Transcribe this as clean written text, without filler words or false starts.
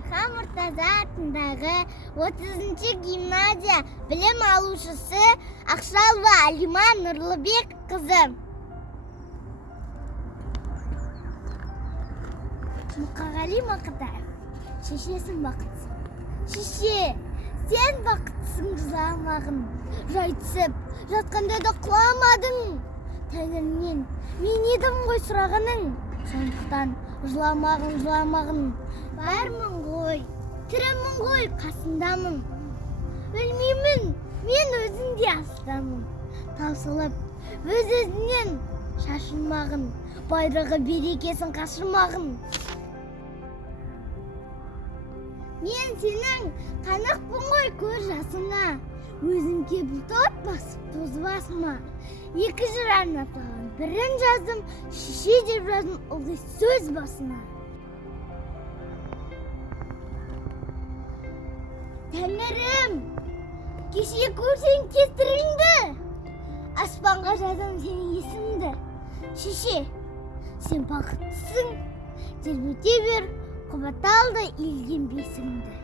Ильхам Мұртаза атындағы 30-ші гимназия білім алушысы Ақшалова Алима Нұрлыбек қызы. Мұқағали Мақатаев. Шешесін бақытсың. Шеше, сен бақытсың жыламағын. Жайтсып, жатқанда да құламадың. Тәңірінен мен едім ғой сұрағының. Сондықтан жыламағын. Бармын ғой, тірімін ғой, қасындамын. Білмеймін, мен өзіңде астамын. Таусылып, өз-өзінен шашылмағын. Байрағы берекесін қашырмағын. Мен сенің қанықпын ғой көз жасыңа. Өзім кебіл от басып тозы басыма. 2 жыр арнатылған бірін жаздым, шеше деп жаздым ылғи сөз басына. Тәңірім, кеше көрсең кесіріңді, аспанға жаздым сенің есімді. Шеше, сен бақыттысың, тербете бер, қубаталды елген бесіңді.